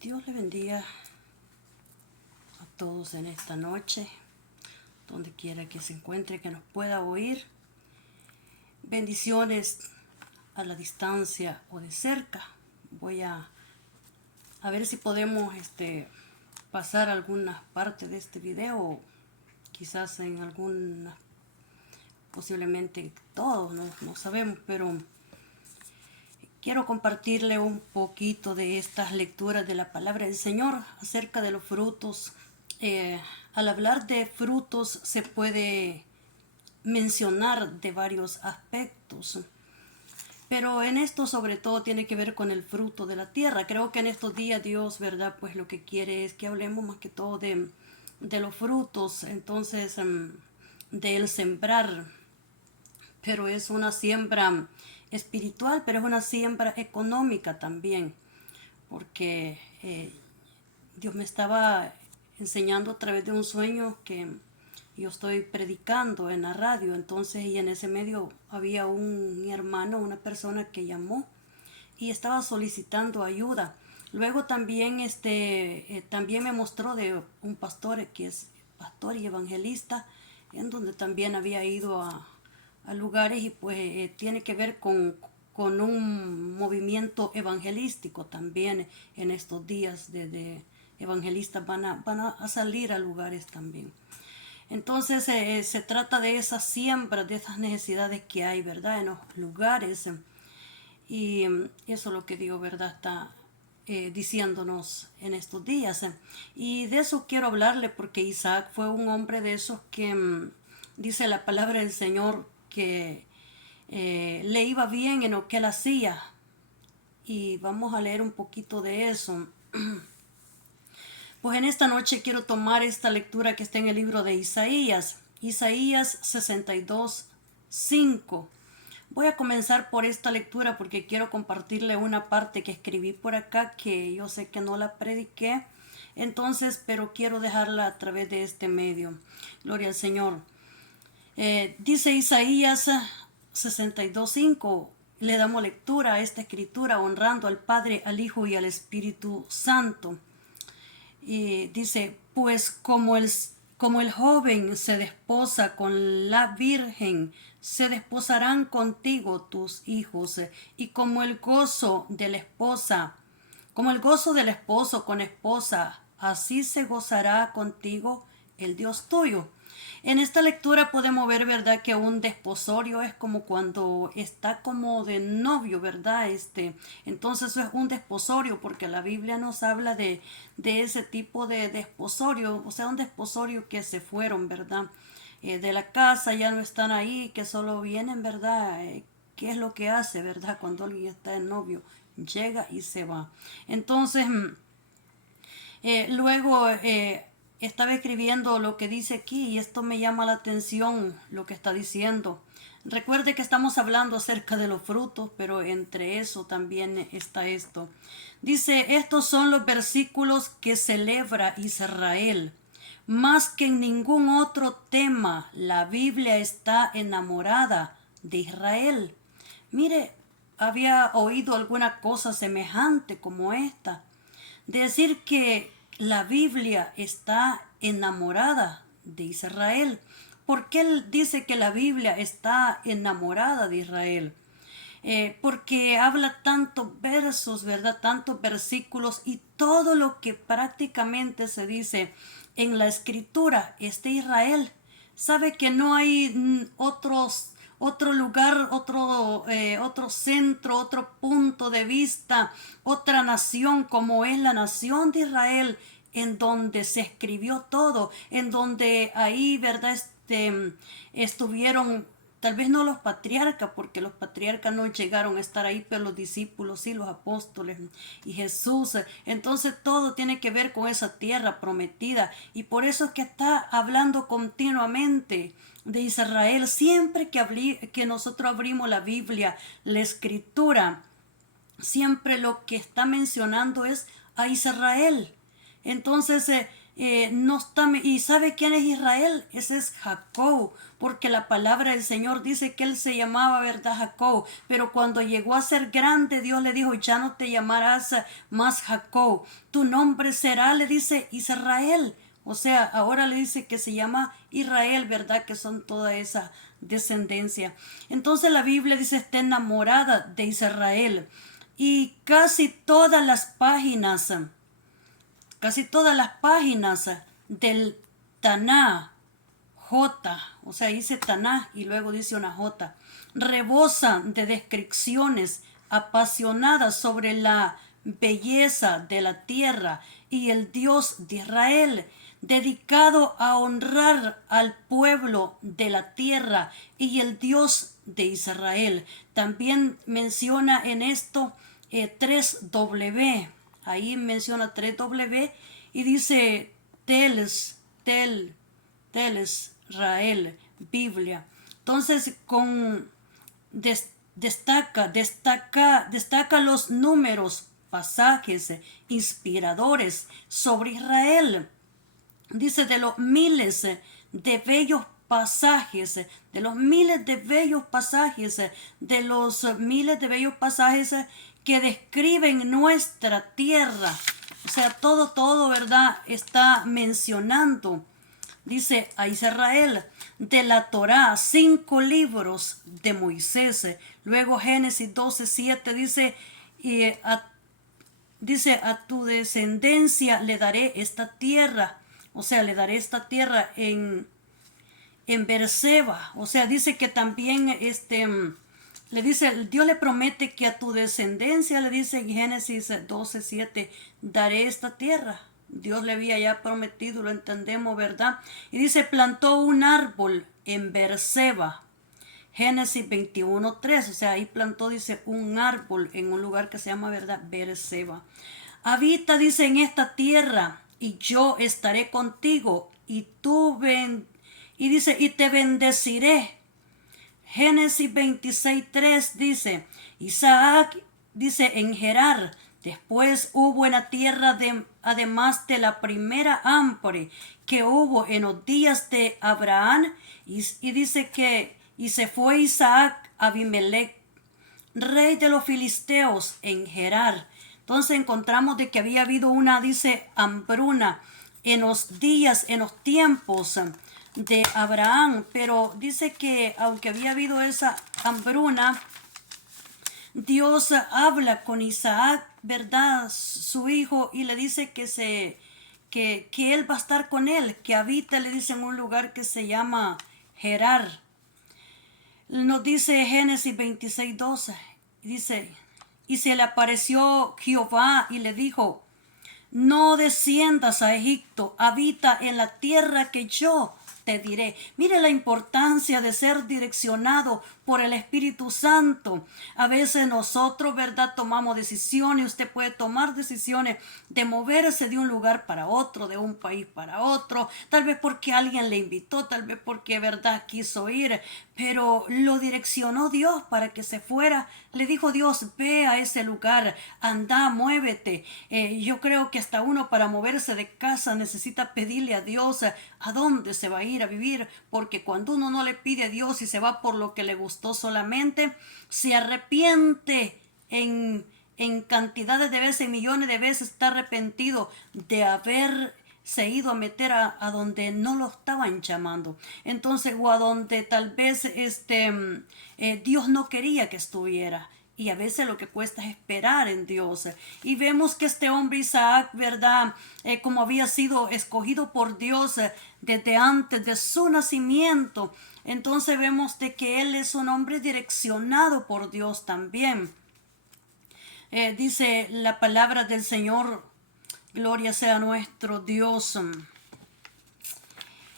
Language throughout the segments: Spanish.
Dios le bendiga a todos en esta noche, donde quiera que se encuentre, que nos pueda oír. Bendiciones a la distancia o de cerca. Voy a ver si podemos pasar algunas partes de este video, quizás en algunas, posiblemente todos, no sabemos, pero quiero compartirle un poquito de estas lecturas de la palabra del Señor acerca de los frutos. Al hablar de frutos se puede mencionar de varios aspectos, pero en esto sobre todo tiene que ver con el fruto de la tierra. Creo que en estos días Dios, ¿verdad? Pues lo que quiere es que hablemos más que todo de los frutos, entonces de el sembrar, pero es una siembra espiritual, pero es una siembra económica también, porque Dios me estaba enseñando a través de un sueño que yo estoy predicando en la radio, entonces, y en ese medio había un hermano, una persona que llamó y estaba solicitando ayuda. Luego también también me mostró de un pastor que es pastor y evangelista, en donde también había ido a lugares y pues tiene que ver con un movimiento evangelístico también en estos días de evangelistas van a salir a lugares también. Entonces se trata de esas siembras, de esas necesidades que hay, ¿verdad? En los lugares. Y eso es lo que Dios, ¿verdad? Está diciéndonos en estos días. Y de eso quiero hablarle porque Isaac fue un hombre de esos que dice la palabra del Señor que le iba bien en lo que él hacía. Y vamos a leer un poquito de eso. Pues en esta noche quiero tomar esta lectura que está en el libro de Isaías, Isaías 62, 5. Voy a comenzar por esta lectura porque quiero compartirle una parte que escribí por acá que yo sé que no la prediqué, entonces, pero quiero dejarla a través de este medio. Gloria al Señor. Dice Isaías 62, 5. Le damos lectura a esta escritura honrando al Padre, al Hijo y al Espíritu Santo. Y dice, pues como el joven se desposa con la virgen, se desposarán contigo tus hijos, y como el gozo de la esposa, como el gozo del esposo con esposa, así se gozará contigo el Dios tuyo. En esta lectura podemos ver, ¿verdad?, que un desposorio es como cuando está como de novio, ¿verdad? Entonces eso es un desposorio porque la Biblia nos habla de ese tipo de desposorio, o sea, un desposorio que se fueron, ¿verdad? De la casa, ya no están ahí, que solo vienen, ¿verdad? ¿Qué es lo que hace, ¿verdad? Cuando alguien está de novio, llega y se va. Entonces, luego estaba escribiendo lo que dice aquí y esto me llama la atención lo que está diciendo. Recuerde que estamos hablando acerca de los frutos, pero entre eso también está esto. Dice, estos son los versículos que celebra Israel. Más que en ningún otro tema, la Biblia está enamorada de Israel. Mire, había oído alguna cosa semejante como esta. Decir que la Biblia está enamorada de Israel. ¿Por qué él dice que la Biblia está enamorada de Israel? Porque habla tantos versos, ¿verdad? Tantos versículos y todo lo que prácticamente se dice en la escritura es de Israel. Sabe que no hay otro lugar, otro centro, otro punto de vista, otra nación como es la nación de Israel, en donde se escribió todo, en donde ahí, ¿verdad? Estuvieron, tal vez no los patriarcas, porque los patriarcas no llegaron a estar ahí, pero los discípulos sí, los apóstoles y Jesús. Entonces todo tiene que ver con esa tierra prometida y por eso es que está hablando continuamente de Israel. Siempre que nosotros abrimos la Biblia, la escritura, siempre lo que está mencionando es a Israel. Entonces no está, ¿y sabe quién es Israel? Ese es Jacob, porque la palabra del Señor dice que él se llamaba, ¿verdad? Jacob, pero cuando llegó a ser grande, Dios le dijo, ya no te llamarás más Jacob, tu nombre será, le dice, Israel. O sea, ahora le dice que se llama Israel, ¿verdad? Que son toda esa descendencia. Entonces la Biblia dice, está enamorada de Israel. Y casi todas las páginas del Taná, J, o sea, dice Taná y luego dice una J, rebosan de descripciones apasionadas sobre la belleza de la tierra y el Dios de Israel, dedicado a honrar al pueblo de la tierra y el Dios de Israel. También menciona en esto 3W. Ahí menciona 3W y dice Teles, Israel, Biblia. Entonces, destaca los números, pasajes inspiradores sobre Israel. Dice de los miles de bellos pasajes, de los miles de bellos pasajes, de los miles de bellos pasajes que describen nuestra tierra. O sea, todo, ¿verdad? Está mencionando. Dice a Israel, de la Torá, 5 libros de Moisés. Luego Génesis 12:7 dice, a tu descendencia le daré esta tierra. O sea, le daré esta tierra en Beerseba. O sea, dice que también le dice, Dios le promete que a tu descendencia, le dice en Génesis 12:7, daré esta tierra. Dios le había ya prometido, lo entendemos, ¿verdad? Y dice, plantó un árbol en Beerseba. Génesis 21:3, o sea, ahí plantó, dice, un árbol en un lugar que se llama, ¿verdad? Beerseba. Habita, dice, en esta tierra y yo estaré contigo y y dice, y te bendeciré. Génesis 26:3 dice, Isaac, dice, en Gerar, después hubo en la tierra, además de la primera hambre que hubo en los días de Abraham, y dice que, y se fue Isaac a Abimelech, rey de los filisteos, en Gerar. Entonces encontramos de que había habido una, dice, hambruna en los días, en los tiempos de Abraham, pero dice que aunque había habido esa hambruna, Dios habla con Isaac, ¿verdad? Su hijo, y le dice que él va a estar con él, que habita, le dice, en un lugar que se llama Gerar. Nos dice Génesis 26:12, dice, y se le apareció Jehová y le dijo, no desciendas a Egipto, habita en la tierra que yo te diré. Mire la importancia de ser direccionado por el Espíritu Santo. A veces nosotros, ¿verdad?, tomamos decisiones. Usted puede tomar decisiones de moverse de un lugar para otro, de un país para otro, tal vez porque alguien le invitó, tal vez porque, ¿verdad?, quiso ir, pero lo direccionó Dios para que se fuera. Le dijo Dios, ve a ese lugar, anda, muévete. Yo creo que hasta uno para moverse de casa necesita pedirle a Dios a dónde se va a ir a vivir, porque cuando uno no le pide a Dios y se va por lo que le gustó solamente, se arrepiente en cantidades de veces, millones de veces, está arrepentido de haberse ido a meter a donde no lo estaban llamando. Entonces, o a donde tal vez Dios no quería que estuviera. Y a veces lo que cuesta es esperar en Dios. Y vemos que este hombre Isaac, ¿verdad? Como había sido escogido por Dios desde antes de su nacimiento. Entonces vemos de que él es un hombre direccionado por Dios también. Dice la palabra del Señor, gloria sea nuestro Dios.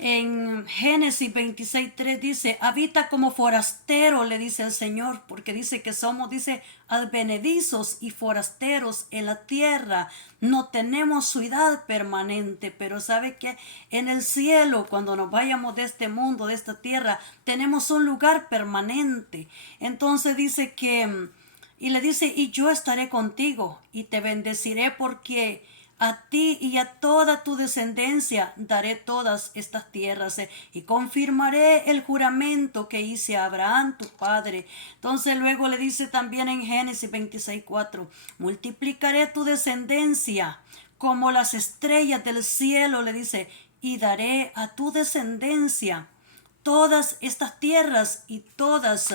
En Génesis 26:3 dice, habita como forastero, le dice el Señor, porque dice que somos, dice, advenedizos y forasteros en la tierra. No tenemos ciudad permanente, pero sabe que en el cielo, cuando nos vayamos de este mundo, de esta tierra, tenemos un lugar permanente. Entonces dice que, y le dice, y yo estaré contigo y te bendeciré porque a ti y a toda tu descendencia daré todas estas tierras y confirmaré el juramento que hice a Abraham tu padre. Entonces luego le dice también en Génesis 26:4, multiplicaré tu descendencia como las estrellas del cielo, le dice, y daré a tu descendencia todas estas tierras y todas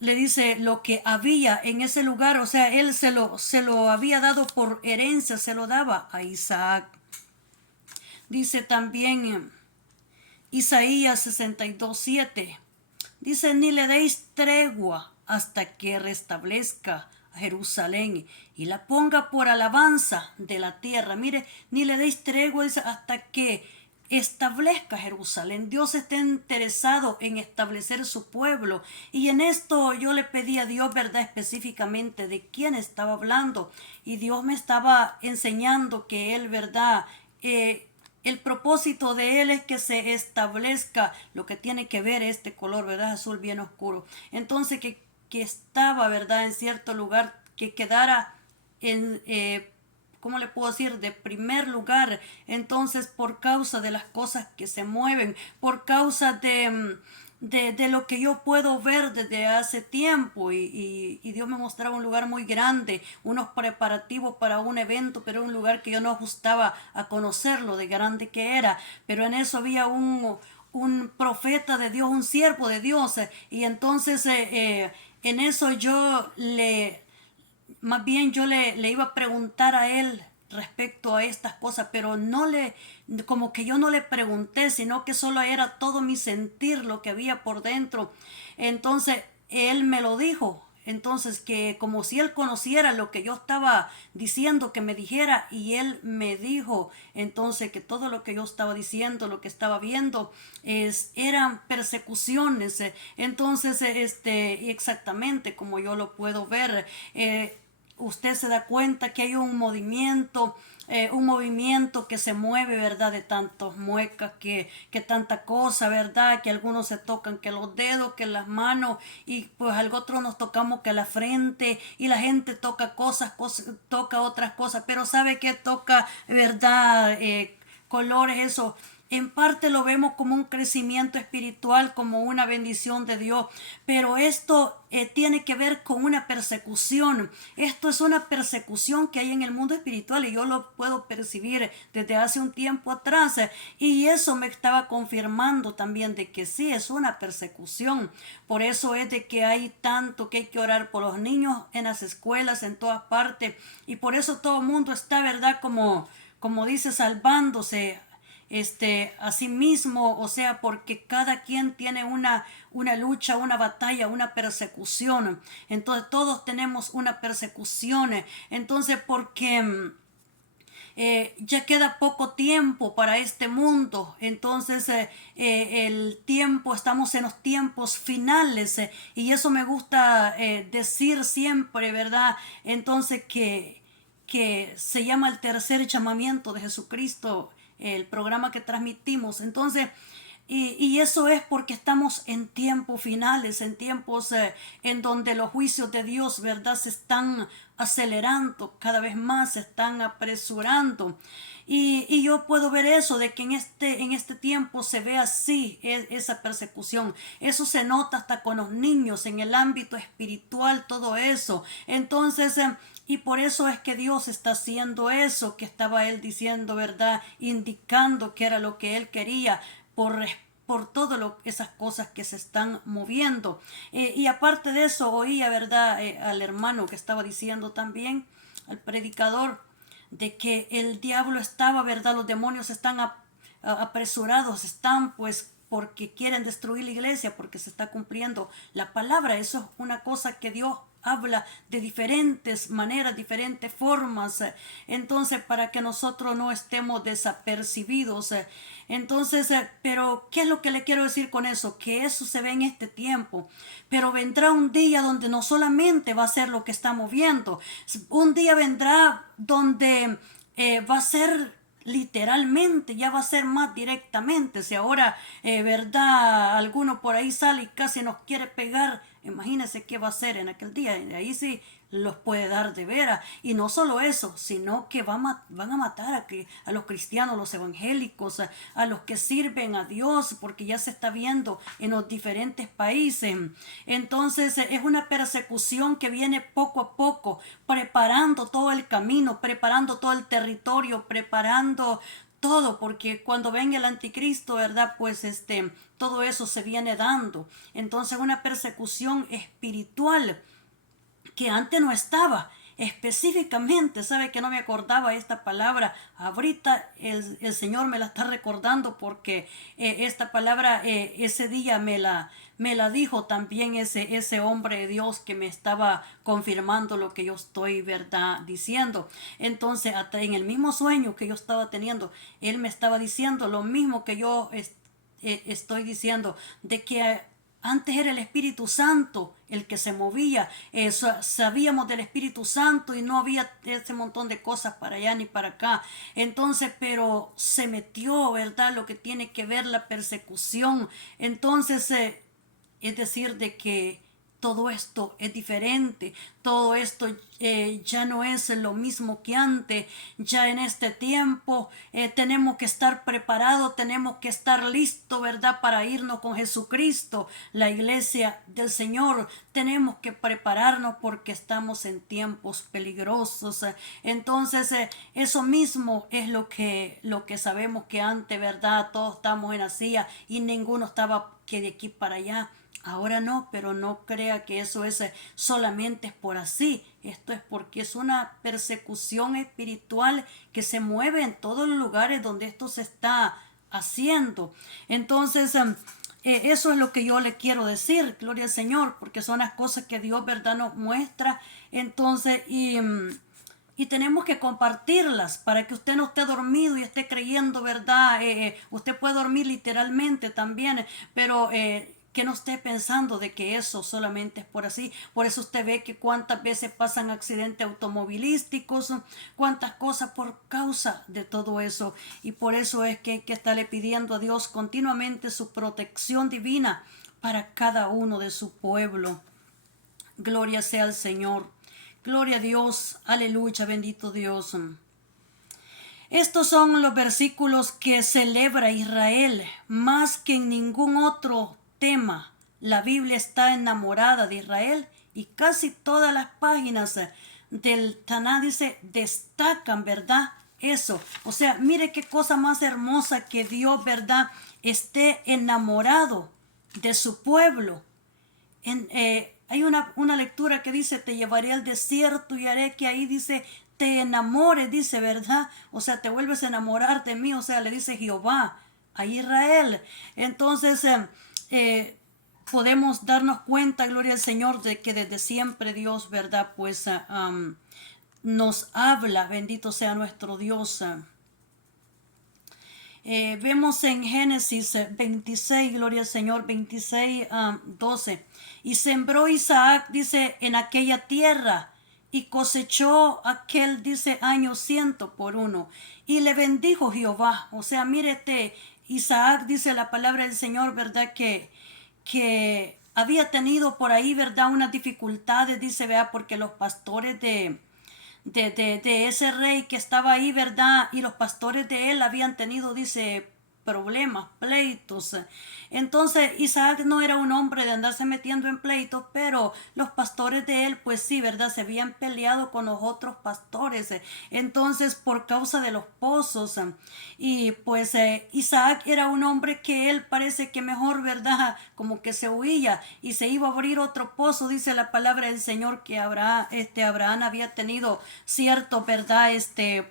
le dice lo que había en ese lugar, o sea, él se lo había dado por herencia, se lo daba a Isaac. Dice también Isaías 62:7, dice, ni le deis tregua hasta que restablezca a Jerusalén y la ponga por alabanza de la tierra. Mire, ni le deis tregua, dice, hasta que establezca Jerusalén. Dios está interesado en establecer su pueblo, y en esto yo le pedí a Dios, verdad, específicamente de quién estaba hablando, y Dios me estaba enseñando que él, verdad, el propósito de él es que se establezca lo que tiene que ver este color, verdad, azul bien oscuro. Entonces que estaba, verdad, en cierto lugar, que quedara en ¿cómo le puedo decir? De primer lugar. Entonces, por causa de las cosas que se mueven, por causa de lo que yo puedo ver desde hace tiempo, y Dios me mostraba un lugar muy grande, unos preparativos para un evento, pero un lugar que yo no ajustaba a conocerlo de grande que era, pero en eso había un profeta de Dios, un siervo de Dios, y entonces en eso más bien yo le iba a preguntar a él respecto a estas cosas, pero como que yo no le pregunté, sino que solo era todo mi sentir lo que había por dentro. Entonces él me lo dijo, entonces que como si él conociera lo que yo estaba diciendo, que me dijera, y él me dijo entonces que todo lo que yo estaba diciendo, lo que estaba viendo, eran persecuciones. Entonces exactamente como yo lo puedo ver, usted se da cuenta que hay un movimiento que se mueve, ¿verdad? De tantos muecas, que tanta cosa, ¿verdad? Que algunos se tocan que los dedos, que las manos, y pues al otro nos tocamos que la frente, y la gente toca cosas toca otras cosas, pero sabe que toca, ¿verdad? Colores, eso. En parte lo vemos como un crecimiento espiritual, como una bendición de Dios, pero esto tiene que ver con una persecución. Esto es una persecución que hay en el mundo espiritual, y yo lo puedo percibir desde hace un tiempo atrás, y eso me estaba confirmando también de que sí, es una persecución. Por eso es de que hay tanto que hay que orar por los niños en las escuelas, en todas partes, y por eso todo el mundo está, ¿verdad? Como dice, salvándose a sí mismo, o sea, porque cada quien tiene una lucha, una batalla, una persecución. Entonces todos tenemos una persecución. Entonces porque ya queda poco tiempo para este mundo, entonces el tiempo, estamos en los tiempos finales, y eso me gusta decir siempre, ¿verdad? Entonces que se llama el tercer llamamiento de Jesucristo, el programa que transmitimos. Entonces, y eso es porque estamos en tiempos finales, en tiempos en donde los juicios de Dios, ¿verdad?, se están acelerando cada vez más, se están apresurando. Y yo puedo ver eso, de que en este tiempo se ve así esa persecución. Eso se nota hasta con los niños, en el ámbito espiritual, todo eso. Entonces, y por eso es que Dios está haciendo eso, que estaba él diciendo, ¿verdad?, indicando que era lo que él quería, por todas esas cosas que se están moviendo. Y aparte de eso, oía, ¿verdad?, al hermano que estaba diciendo también, al predicador, de que el diablo estaba, ¿verdad?, los demonios están apresurados, están pues porque quieren destruir la iglesia, porque se está cumpliendo la palabra. Eso es una cosa que Dios habla de diferentes maneras, diferentes formas, entonces para que nosotros no estemos desapercibidos. Entonces, pero ¿qué es lo que le quiero decir con eso? Que eso se ve en este tiempo, pero vendrá un día donde no solamente va a ser lo que estamos viendo, un día vendrá donde va a ser literalmente, ya va a ser más directamente. Si ahora, verdad, alguno por ahí sale y casi nos quiere pegar imagínense qué va a hacer en aquel día. Y ahí sí los puede dar de veras. Y no solo eso, sino que van a matar a los cristianos, los evangélicos, a los que sirven a Dios, porque ya se está viendo en los diferentes países. Entonces es una persecución que viene poco a poco, preparando todo el camino, preparando todo el territorio, preparando todo, porque cuando venga el anticristo, ¿verdad? Pues todo eso se viene dando. Entonces una persecución espiritual que antes no estaba. Específicamente, sabe que no me acordaba esta palabra. Ahorita el Señor me la está recordando porque esta palabra ese día me la dijo también ese hombre de Dios que me estaba confirmando lo que yo estoy, ¿verdad?, diciendo. Entonces, hasta en el mismo sueño que yo estaba teniendo, él me estaba diciendo lo mismo que yo estoy diciendo, de que antes era el Espíritu Santo el que se movía. Sabíamos del Espíritu Santo y no había ese montón de cosas para allá ni para acá. Entonces, pero se metió, ¿verdad?, lo que tiene que ver la persecución. Entonces, es decir, de que todo esto es diferente, todo esto ya no es lo mismo que antes. Ya en este tiempo tenemos que estar preparados, tenemos que estar listos, ¿verdad?, para irnos con Jesucristo, la iglesia del Señor. Tenemos que prepararnos porque estamos en tiempos peligrosos. Entonces eso mismo es lo que sabemos, que antes, ¿verdad?, todos estamos en la silla y ninguno estaba que de aquí para allá. Ahora no, pero no crea que eso es solamente es por así. Esto es porque es una persecución espiritual que se mueve en todos los lugares donde esto se está haciendo. Entonces, eso es lo que yo le quiero decir, gloria al Señor, porque son las cosas que Dios, ¿verdad?, nos muestra. Entonces, y tenemos que compartirlas para que usted no esté dormido y esté creyendo, ¿verdad? Usted puede dormir literalmente también, pero que no esté pensando de que eso solamente es por así. Por eso usted ve que cuántas veces pasan accidentes automovilísticos, cuántas cosas por causa de todo eso. Y por eso es que hay que estarle pidiendo a Dios continuamente su protección divina para cada uno de su pueblo. Gloria sea al Señor. Gloria a Dios. Aleluya, bendito Dios. Estos son los versículos que celebra Israel más que en ningún otro tema. La Biblia está enamorada de Israel y casi todas las páginas del Tanaj destacan, ¿verdad?, eso. O sea, mire qué cosa más hermosa que Dios, ¿verdad?, esté enamorado de su pueblo. Hay una lectura que dice: te llevaré al desierto y haré que ahí, dice, te enamores, dice, ¿verdad? O sea, te vuelves a enamorar de mí. O sea, le dice Jehová a Israel. Entonces, podemos darnos cuenta, gloria al Señor, de que desde siempre Dios, ¿verdad?, pues nos habla. Bendito sea nuestro Dios. Vemos en Génesis 26, gloria al Señor, 26, 12. Y sembró Isaac, dice, en aquella tierra, y cosechó aquel, dice, año 100 por 1. Y le bendijo Jehová. O sea, mírete, Isaac, dice la palabra del Señor, ¿verdad?, que había tenido por ahí, ¿verdad?, unas dificultades, dice, vea, porque los pastores de ese rey que estaba ahí, ¿verdad?, y los pastores de él habían tenido, dice, problemas, pleitos. Entonces Isaac no era un hombre de andarse metiendo en pleitos, pero los pastores de él, pues sí, ¿verdad?, se habían peleado con los otros pastores. Entonces, por causa de los pozos, y pues Isaac era un hombre que él parece que mejor, ¿verdad?, como que se huía y se iba a abrir otro pozo. Dice la palabra del Señor que Abraham había tenido cierto, ¿verdad?,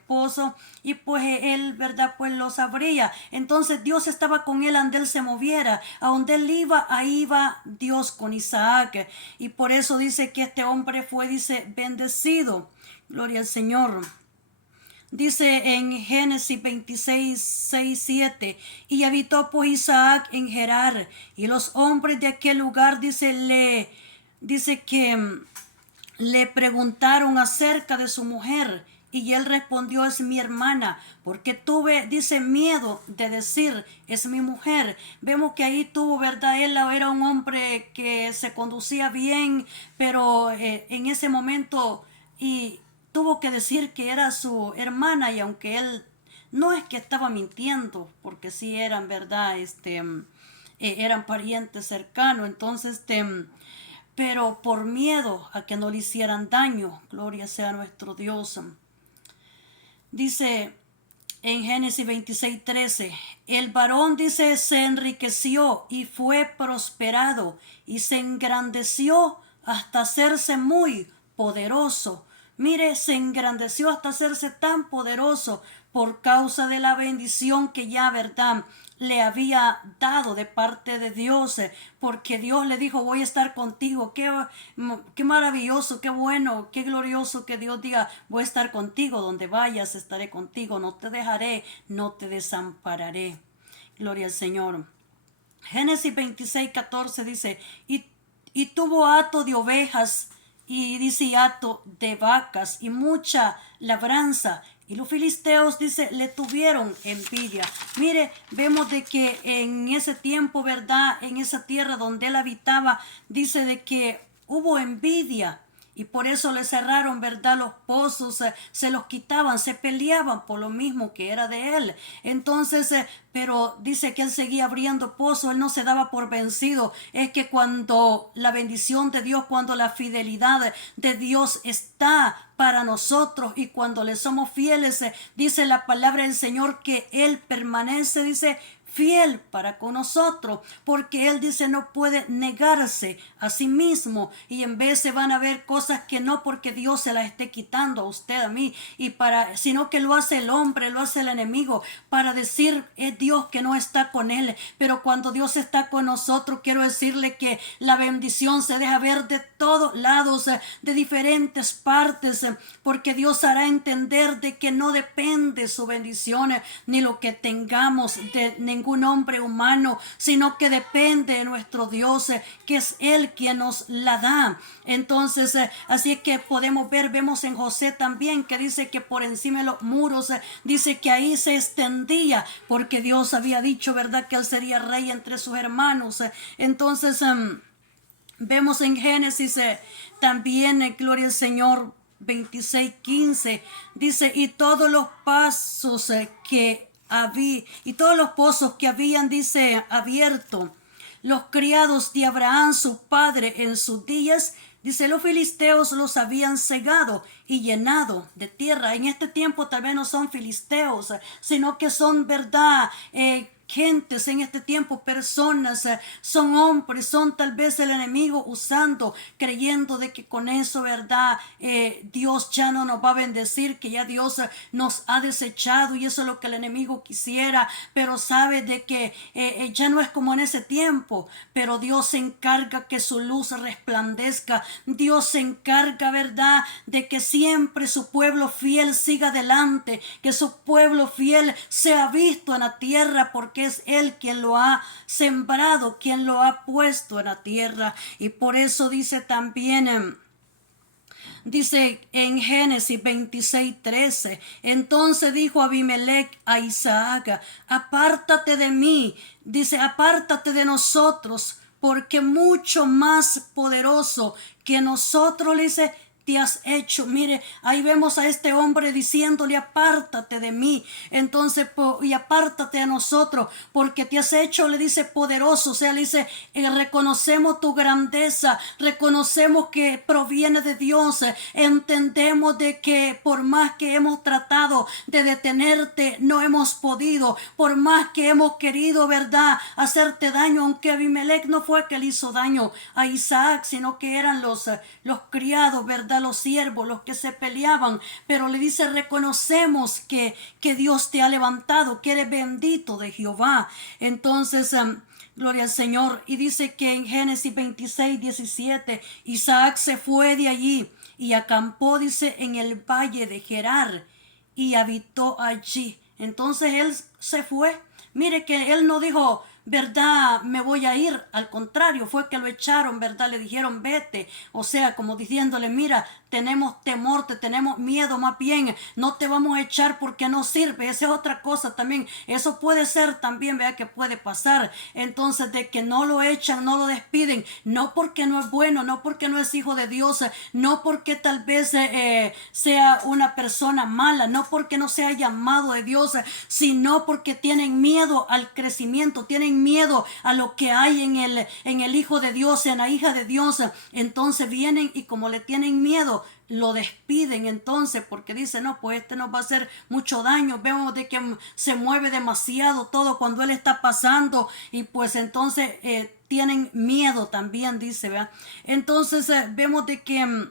pozo, y pues él, ¿verdad?, pues los abría. Entonces Dios estaba con él donde él se moviera, a donde él iba, ahí iba Dios con Isaac. Y por eso dice que este hombre fue, dice, bendecido. Gloria al Señor. Dice en Génesis 26, 6, 7, y habitó pues Isaac en Gerar, y los hombres de aquel lugar, dice que le preguntaron acerca de su mujer, Y él respondió, es mi hermana, porque tuve, dice, miedo de decir, es mi mujer. Vemos que ahí tuvo, ¿verdad? Él era un hombre que se conducía bien, pero en ese momento y tuvo que decir que era su hermana, y aunque él no es que estaba mintiendo, porque sí eran, ¿verdad? Eran parientes cercanos, entonces, pero por miedo a que no le hicieran daño, gloria sea a nuestro Dios. Dice en Génesis 26:13, el varón, dice, se enriqueció y fue prosperado y se engrandeció hasta hacerse muy poderoso. Mire, se engrandeció hasta hacerse tan poderoso por causa de la bendición que ya, ¿verdad?, le había dado de parte de Dios, porque Dios le dijo, voy a estar contigo. Qué maravilloso, qué bueno, qué glorioso que Dios diga, voy a estar contigo, donde vayas estaré contigo, no te dejaré, no te desampararé. Gloria al Señor. Génesis 26:14 dice, y tuvo hato de ovejas, y dice hato de vacas, y mucha labranza. Y los filisteos, dice, le tuvieron envidia. Mire, vemos de que en ese tiempo, ¿verdad?, en esa tierra donde él habitaba, dice de que hubo envidia. Y por eso le cerraron, ¿verdad?, los pozos, se los quitaban, se peleaban por lo mismo que era de él. Entonces, pero dice que él seguía abriendo pozos, él no se daba por vencido. Es que cuando la bendición de Dios, cuando la fidelidad de Dios está para nosotros y cuando le somos fieles, dice la palabra del Señor que Él permanece, dice, fiel para con nosotros, porque él dice no puede negarse a sí mismo, y en vez se van a ver cosas que no porque Dios se las esté quitando a usted, a mí, sino que lo hace el hombre, lo hace el enemigo para decir es Dios que no está con él. Pero cuando Dios está con nosotros, quiero decirle que la bendición se deja ver de todos lados, de diferentes partes, porque Dios hará entender de que no depende su bendición ni lo que tengamos de ningún hombre humano, sino que depende de nuestro Dios, que es Él quien nos la da. Entonces, así es que podemos ver, vemos en José también, que dice que por encima de los muros, dice que ahí se extendía, porque Dios había dicho, ¿verdad?, que él sería rey entre sus hermanos. Entonces, vemos en Génesis también, gloria al Señor, 26:15, dice, y todos los pasos y todos los pozos que habían, dice, abierto los criados de Abraham su padre en sus días, dice, los filisteos los habían cegado y llenado de tierra. En este tiempo tal vez no son filisteos, sino que son, verdad, gentes en este tiempo, personas, son hombres, son tal vez el enemigo usando, creyendo de que con eso, verdad, Dios ya no nos va a bendecir, que ya Dios nos ha desechado, y eso es lo que el enemigo quisiera. Pero sabe de que ya no es como en ese tiempo, pero Dios se encarga que su luz resplandezca. Dios se encarga, verdad, de que siempre su pueblo fiel siga adelante, que su pueblo fiel sea visto en la tierra, porque es Él quien lo ha sembrado, quien lo ha puesto en la tierra. Y por eso dice también, dice en Génesis 26:13, entonces dijo Abimelech a Isaac, apártate de mí, dice, apártate de nosotros, porque mucho más poderoso que nosotros, le dice, te has hecho. Mire, ahí vemos a este hombre diciéndole, apártate de mí, entonces, y apártate de nosotros, porque te has hecho, le dice, poderoso. O sea, le dice, reconocemos tu grandeza, reconocemos que proviene de Dios, entendemos de que por más que hemos tratado de detenerte, no hemos podido, por más que hemos querido, verdad, hacerte daño, aunque Abimelech no fue que le hizo daño a Isaac, sino que eran los criados, verdad, los siervos, los que se peleaban. Pero le dice, reconocemos que Dios te ha levantado, que eres bendito de Jehová. Entonces, gloria al Señor. Y dice que en Génesis 26:17, Isaac se fue de allí y acampó, dice, en el valle de Gerar y habitó allí. Entonces él se fue. Mire que él no dijo, ¿verdad? Me voy a ir. Al contrario, fue que lo echaron, ¿verdad? Le dijeron, vete. O sea, como diciéndole, mira, tenemos temor, te tenemos miedo, más bien, no te vamos a echar porque no sirve. Esa es otra cosa también. Eso puede ser también, vea, que puede pasar. Entonces, de que no lo echan, no lo despiden, no porque no es bueno, no porque no es hijo de Dios, no porque tal vez sea una persona mala, no porque no sea llamado de Dios, sino porque tienen miedo al crecimiento, tienen miedo a lo que hay en el hijo de Dios, en la hija de Dios. Entonces vienen y como le tienen miedo, lo despiden entonces, porque dice, no, pues este nos va a hacer mucho daño. Vemos de que se mueve demasiado todo cuando él está pasando, y pues entonces tienen miedo también, dice, ¿verdad? Entonces vemos de que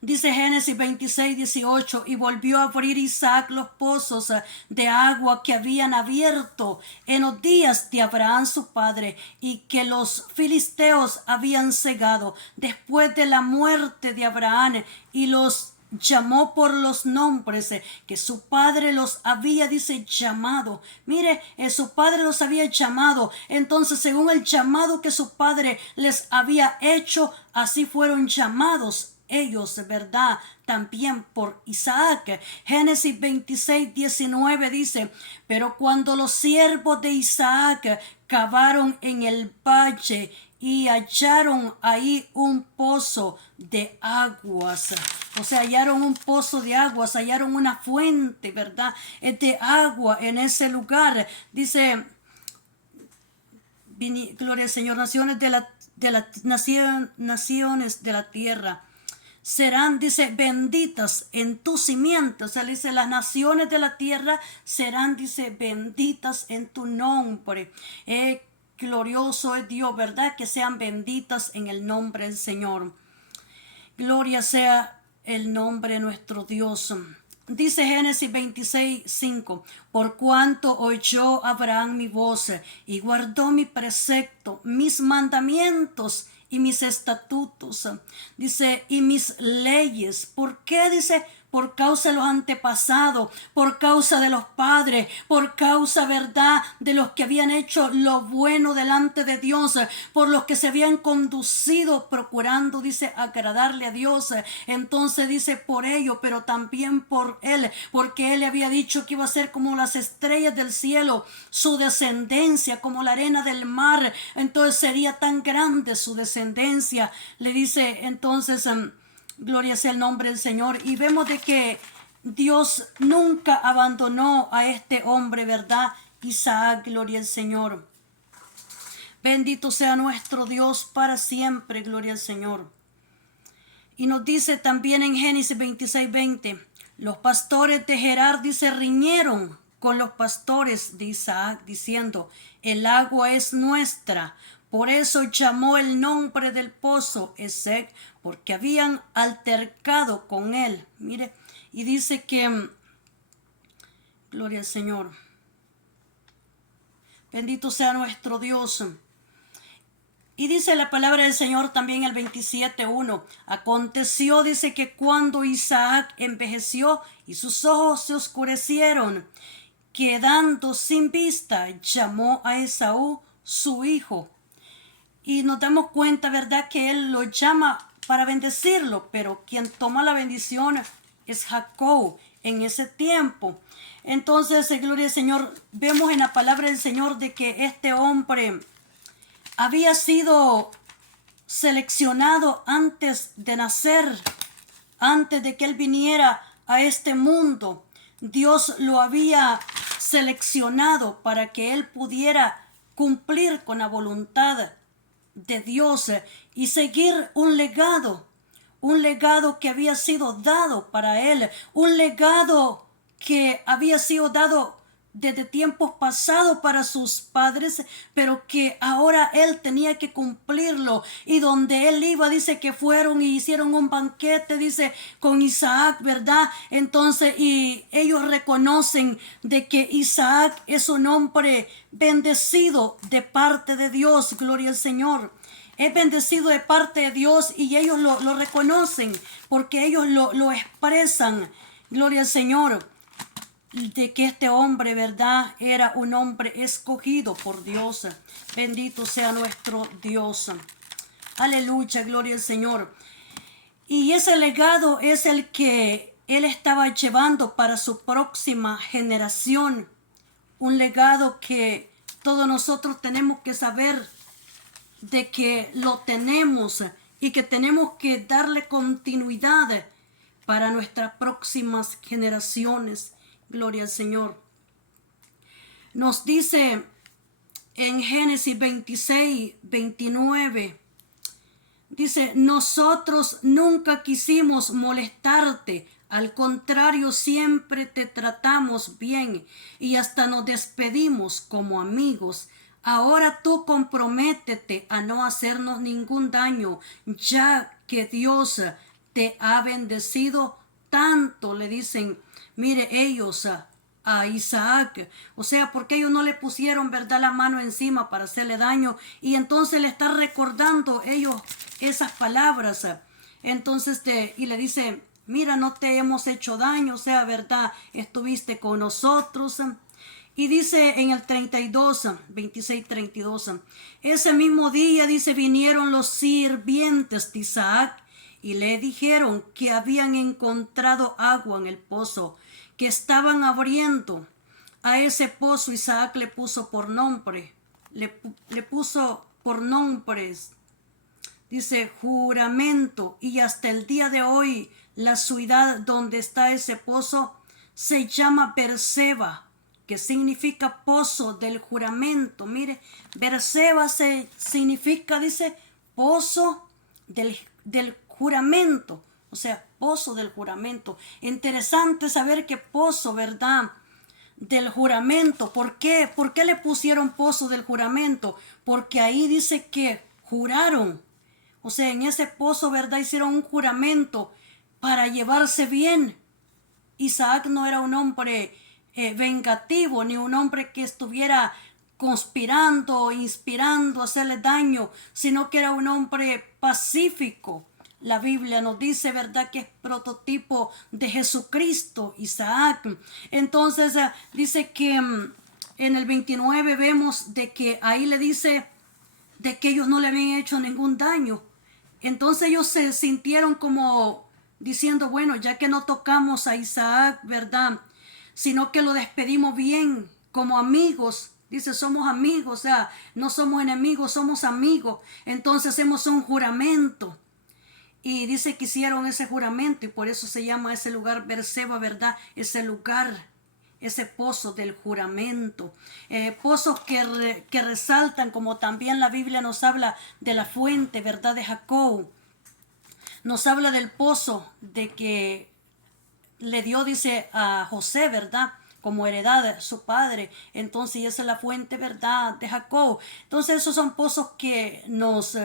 dice Génesis 26:18, y volvió a abrir Isaac los pozos de agua que habían abierto en los días de Abraham su padre, y que los filisteos habían cegado después de la muerte de Abraham, y los llamó por los nombres que su padre los había, dice, llamado. Mire, su padre los había llamado. Entonces, según el llamado que su padre les había hecho, así fueron llamados ellos, ¿verdad? También por Isaac. Génesis 26:19 dice, pero cuando los siervos de Isaac cavaron en el valle y hallaron ahí un pozo de aguas, o sea, hallaron un pozo de aguas, hallaron una fuente, ¿verdad? De agua en ese lugar. Dice, gloria al Señor, naciones de la naciones de la tierra serán, dice, benditas en tu simiente. O sea, dice, las naciones de la tierra serán, dice, benditas en tu nombre. Glorioso es Dios, ¿verdad? Que sean benditas en el nombre del Señor. Gloria sea el nombre de nuestro Dios. Dice Génesis 26:5, por cuanto oyó Abraham mi voz y guardó mi precepto, mis mandamientos y mis estatutos, dice, y mis leyes. ¿Por qué? Dice, por causa de los antepasados, por causa de los padres, por causa, ¿verdad?, de los que habían hecho lo bueno delante de Dios, por los que se habían conducido procurando, dice, agradarle a Dios. Entonces dice, por ello, pero también por él, porque él le había dicho que iba a ser como las estrellas del cielo, su descendencia como la arena del mar. Entonces sería tan grande su descendencia. Le dice entonces, gloria sea el nombre del Señor. Y vemos de que Dios nunca abandonó a este hombre, ¿verdad? Isaac, gloria al Señor. Bendito sea nuestro Dios para siempre, gloria al Señor. Y nos dice también en Génesis 26:20, los pastores de Gerar, dice, riñeron con los pastores de Isaac, diciendo, el agua es nuestra. Por eso llamó el nombre del pozo Esek, porque habían altercado con él. Mire, y dice que, gloria al Señor, bendito sea nuestro Dios. Y dice la palabra del Señor también el 27:1. Aconteció, dice, que cuando Isaac envejeció y sus ojos se oscurecieron, quedando sin vista, llamó a Esaú su hijo. Y nos damos cuenta, ¿verdad?, que él lo llama para bendecirlo, pero quien toma la bendición es Jacob en ese tiempo. Entonces, gloria al Señor, vemos en la palabra del Señor de que este hombre había sido seleccionado antes de nacer, antes de que él viniera a este mundo. Dios lo había seleccionado para que él pudiera cumplir con la voluntad de Dios y seguir un legado que había sido dado para él, un legado que había sido dado desde tiempos pasados para sus padres, pero que ahora él tenía que cumplirlo. Y donde él iba, dice que fueron y hicieron un banquete, dice, con Isaac, ¿verdad? Entonces, y ellos reconocen de que Isaac es un hombre bendecido de parte de Dios, gloria al Señor. Es bendecido de parte de Dios y ellos lo reconocen porque ellos lo expresan, gloria al Señor. de que este hombre, ¿verdad?, era un hombre escogido por Dios. Bendito sea nuestro Dios. Aleluya, gloria al Señor. Y ese legado es el que él estaba llevando para su próxima generación. Un legado que todos nosotros tenemos que saber de que lo tenemos y que tenemos que darle continuidad para nuestras próximas generaciones. Gloria al Señor. Nos dice en Génesis 26, 29, dice, nosotros nunca quisimos molestarte, al contrario, siempre te tratamos bien y hasta nos despedimos como amigos. Ahora tú comprométete a no hacernos ningún daño, ya que Dios te ha bendecido tanto, le dicen, mire, ellos a Isaac, o sea, porque ellos no le pusieron, verdad, la mano encima para hacerle daño, y entonces le está recordando ellos esas palabras. Entonces y le dice, mira, no te hemos hecho daño, o sea, verdad, estuviste con nosotros. Y dice en el 32, 26, 32, ese mismo día, dice, vinieron los sirvientes de Isaac y le dijeron que habían encontrado agua en el pozo, que estaban abriendo. A ese pozo Isaac le puso por nombre, le puso por nombres, dice, juramento, y hasta el día de hoy la ciudad donde está ese pozo se llama Beerseba, que significa pozo del juramento. Mire, Beerseba significa, dice, pozo del juramento, o sea, pozo del juramento. Interesante saber que pozo, ¿verdad?, del juramento. ¿Por qué? ¿Por qué le pusieron pozo del juramento? Porque ahí dice que juraron. O sea, en ese pozo, ¿verdad?, hicieron un juramento para llevarse bien. Isaac no era un hombre vengativo, ni un hombre que estuviera conspirando, inspirando a hacerle daño, sino que era un hombre pacífico. La Biblia nos dice, ¿verdad?, que es prototipo de Jesucristo, Isaac. Entonces dice que en el 29 vemos de que ahí le dice de que ellos no le habían hecho ningún daño. Entonces ellos se sintieron como diciendo, bueno, ya que no tocamos a Isaac, ¿verdad?, sino que lo despedimos bien, como amigos. Dice, somos amigos, o sea, no somos enemigos, somos amigos. Entonces hacemos un juramento. Y dice que hicieron ese juramento y por eso se llama ese lugar Beerseba, ¿verdad? Ese lugar, ese pozo del juramento. Pozos que resaltan, como también la Biblia nos habla de la fuente, ¿verdad?, de Jacob. Nos habla del pozo de que le dio, dice, a José, ¿verdad?, como heredad de su padre. Entonces esa es la fuente, ¿verdad?, de Jacob. Entonces esos son pozos que nos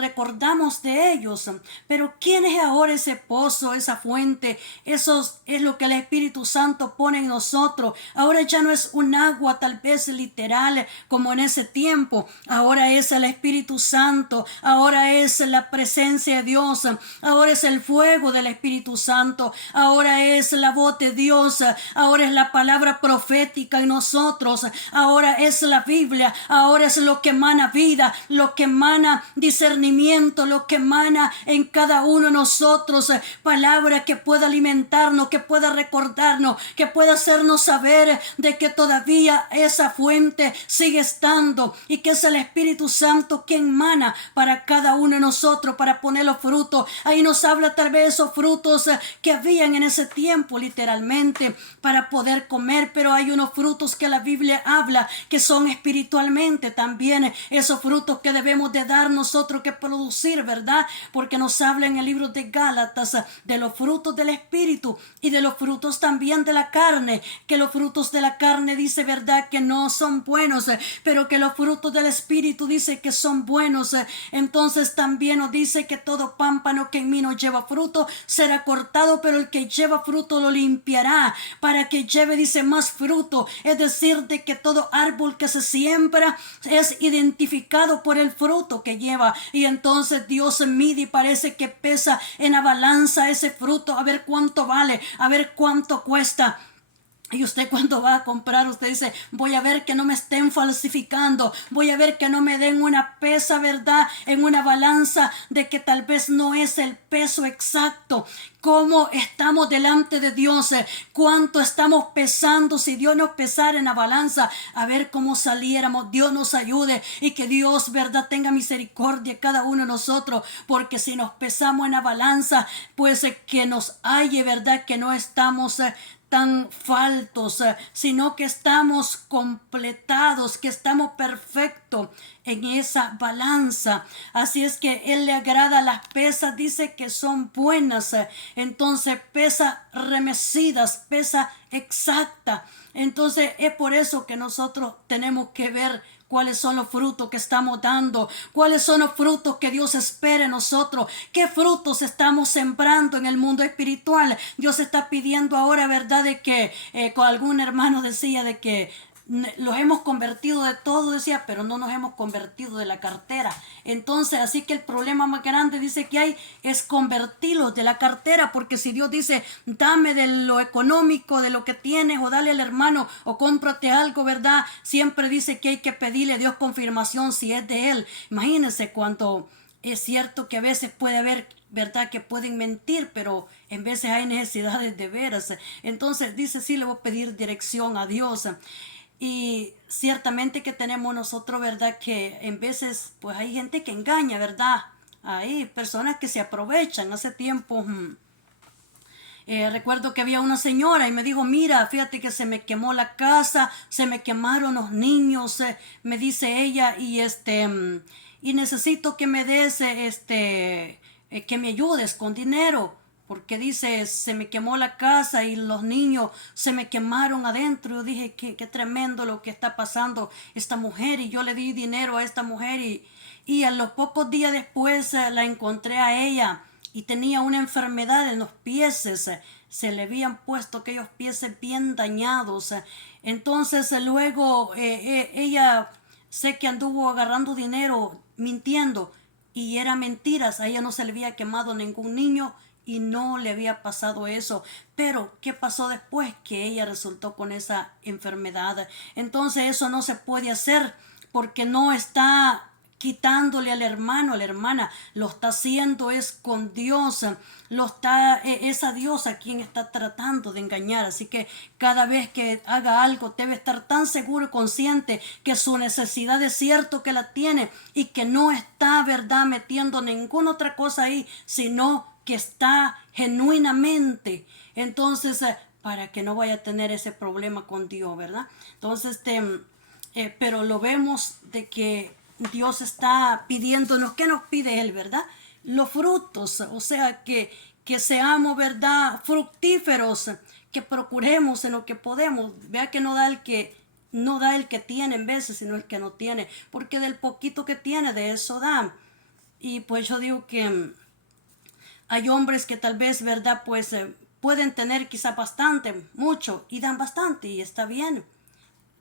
recordamos de ellos. Pero ¿quién es ahora ese pozo, esa fuente? Eso es lo que el Espíritu Santo pone en nosotros. Ahora ya no es un agua tal vez literal como en ese tiempo. Ahora es el Espíritu Santo. Ahora es la presencia de Dios. Ahora es el fuego del Espíritu Santo. Ahora es la voz de Dios. Ahora es la palabra profética en nosotros. Ahora es la Biblia. Ahora es lo que emana vida, lo que emana discernimiento, lo que emana en cada uno de nosotros, palabra que pueda alimentarnos, que pueda recordarnos, que pueda hacernos saber de que todavía esa fuente sigue estando y que es el Espíritu Santo que emana para cada uno de nosotros para poner los frutos. Ahí nos habla tal vez esos frutos que habían en ese tiempo literalmente para poder comer, pero hay unos frutos que la Biblia habla que son espiritualmente también esos frutos que debemos de dar nosotros que producir, ¿verdad? Porque nos habla en el libro de Gálatas de los frutos del Espíritu y de los frutos también de la carne, que los frutos de la carne dice, ¿verdad?, que no son buenos, pero que los frutos del Espíritu dice que son buenos. Entonces también nos dice que todo pámpano que en mí no lleva fruto será cortado, pero el que lleva fruto lo limpiará para que lleve, dice, más fruto. Es decir, de que todo árbol que se siembra es identificado por el fruto que lleva. Y entonces Dios mide y parece que pesa en la balanza ese fruto, a ver cuánto vale, a ver cuánto cuesta. Y usted cuando va a comprar, usted dice, voy a ver que no me estén falsificando, voy a ver que no me den una pesa, ¿verdad? En una balanza de que tal vez no es el peso exacto. ¿Cómo estamos delante de Dios? ¿Cuánto estamos pesando? Si Dios nos pesara en la balanza, a ver cómo saliéramos. Dios nos ayude y que Dios, ¿verdad?, tenga misericordia de cada uno de nosotros, porque si nos pesamos en la balanza, pues que nos halle, ¿verdad?, que no estamos tan faltos, sino que estamos completados, que estamos perfectos en esa balanza. Así es que Él le agrada las pesas, dice que son buenas, entonces pesas remecidas, pesa exacta. Entonces es por eso que nosotros tenemos que ver cuáles son los frutos que estamos dando, cuáles son los frutos que Dios espera en nosotros, qué frutos estamos sembrando en el mundo espiritual. Dios está pidiendo ahora, ¿verdad?, de que con algún hermano decía de que los hemos convertido de todo, decía, pero no nos hemos convertido de la cartera. Entonces, así que el problema más grande, dice, que hay es convertirlos de la cartera, porque si Dios dice, dame de lo económico, de lo que tienes, o dale al hermano, o cómprate algo, ¿verdad? Siempre dice que hay que pedirle a Dios confirmación si es de Él. Imagínense cuando es cierto que a veces puede haber, ¿verdad?, que pueden mentir, pero en veces hay necesidades de veras. Entonces dice, sí, le voy a pedir dirección a Dios. Y ciertamente que tenemos nosotros, ¿verdad?, que en veces pues hay gente que engaña, ¿verdad? Hay personas que se aprovechan. Hace tiempo recuerdo que había una señora y me dijo, mira, fíjate que se me quemó la casa, se me quemaron los niños, me dice ella, y necesito que me des, que me ayudes con dinero, porque dice, se me quemó la casa y los niños se me quemaron adentro. Yo dije, qué tremendo lo que está pasando esta mujer, y yo le di dinero a esta mujer, y a los pocos días después la encontré a ella y tenía una enfermedad en los pies, se le habían puesto aquellos pies bien dañados. Entonces luego ella, sé que anduvo agarrando dinero, mintiendo, y era mentiras. A ella no se le había quemado ningún niño y no le había pasado eso. Pero ¿qué pasó después? Que ella resultó con esa enfermedad. Entonces eso no se puede hacer, porque no está quitándole al hermano, a la hermana, lo está haciendo es con Dios, es a Dios a quien está tratando de engañar. Así que cada vez que haga algo debe estar tan seguro y consciente que su necesidad es cierto que la tiene, y que no está, ¿verdad?, metiendo ninguna otra cosa ahí, sino que está genuinamente. Entonces, para que no vaya a tener ese problema con Dios, ¿verdad? Entonces, pero lo vemos de que Dios está pidiéndonos. ¿Qué nos pide Él, verdad? Los frutos, o sea, que seamos, ¿verdad?, fructíferos, que procuremos en lo que podemos. Vea que no da el que tiene en veces, sino el que no tiene, porque del poquito que tiene, de eso da. Y pues yo digo que hay hombres que tal vez, ¿verdad?, pues pueden tener quizá bastante, mucho, y dan bastante, y está bien.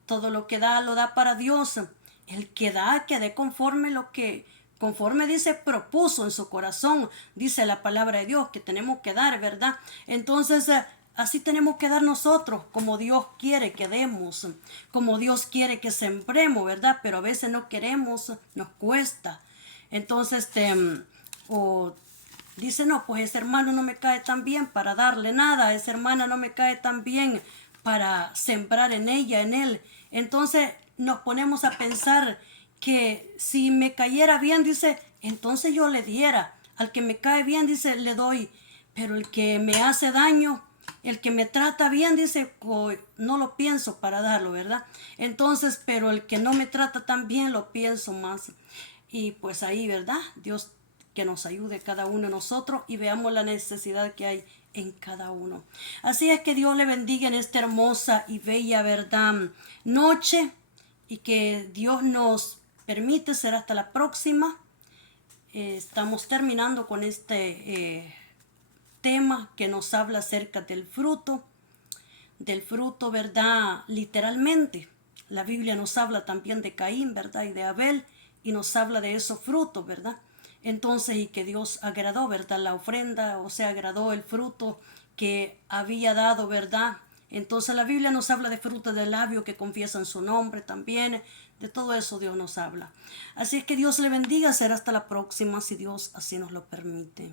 Todo lo que da, lo da para Dios. El que dé conforme dice, propuso en su corazón, dice la palabra de Dios, que tenemos que dar, ¿verdad? Entonces, así tenemos que dar nosotros, como Dios quiere que demos, como Dios quiere que sembremos, ¿verdad? Pero a veces no queremos, nos cuesta. Entonces, o dice, no, pues ese hermano no me cae tan bien para darle nada, esa hermana no me cae tan bien para sembrar en ella, en él. Entonces nos ponemos a pensar que si me cayera bien, dice, entonces yo le diera. Al que me cae bien, dice, le doy. Pero el que me hace daño, el que me trata bien, dice, no lo pienso para darlo, ¿verdad? Entonces, pero el que no me trata tan bien, lo pienso más. Y pues ahí, ¿verdad? Dios que nos ayude cada uno de nosotros y veamos la necesidad que hay en cada uno. Así es que Dios le bendiga en esta hermosa y bella, ¿verdad?, noche, y que Dios nos permite ser hasta la próxima. Estamos terminando con este tema que nos habla acerca del fruto, ¿verdad?, literalmente. La Biblia nos habla también de Caín, ¿verdad?, y de Abel, y nos habla de esos frutos, ¿verdad? Entonces, y que Dios agradó, ¿verdad?, la ofrenda, o sea, agradó el fruto que había dado, ¿verdad?, Entonces la Biblia nos habla de frutos del labio que confiesan su nombre también. De todo eso Dios nos habla. Así es que Dios le bendiga. Será hasta la próxima si Dios así nos lo permite.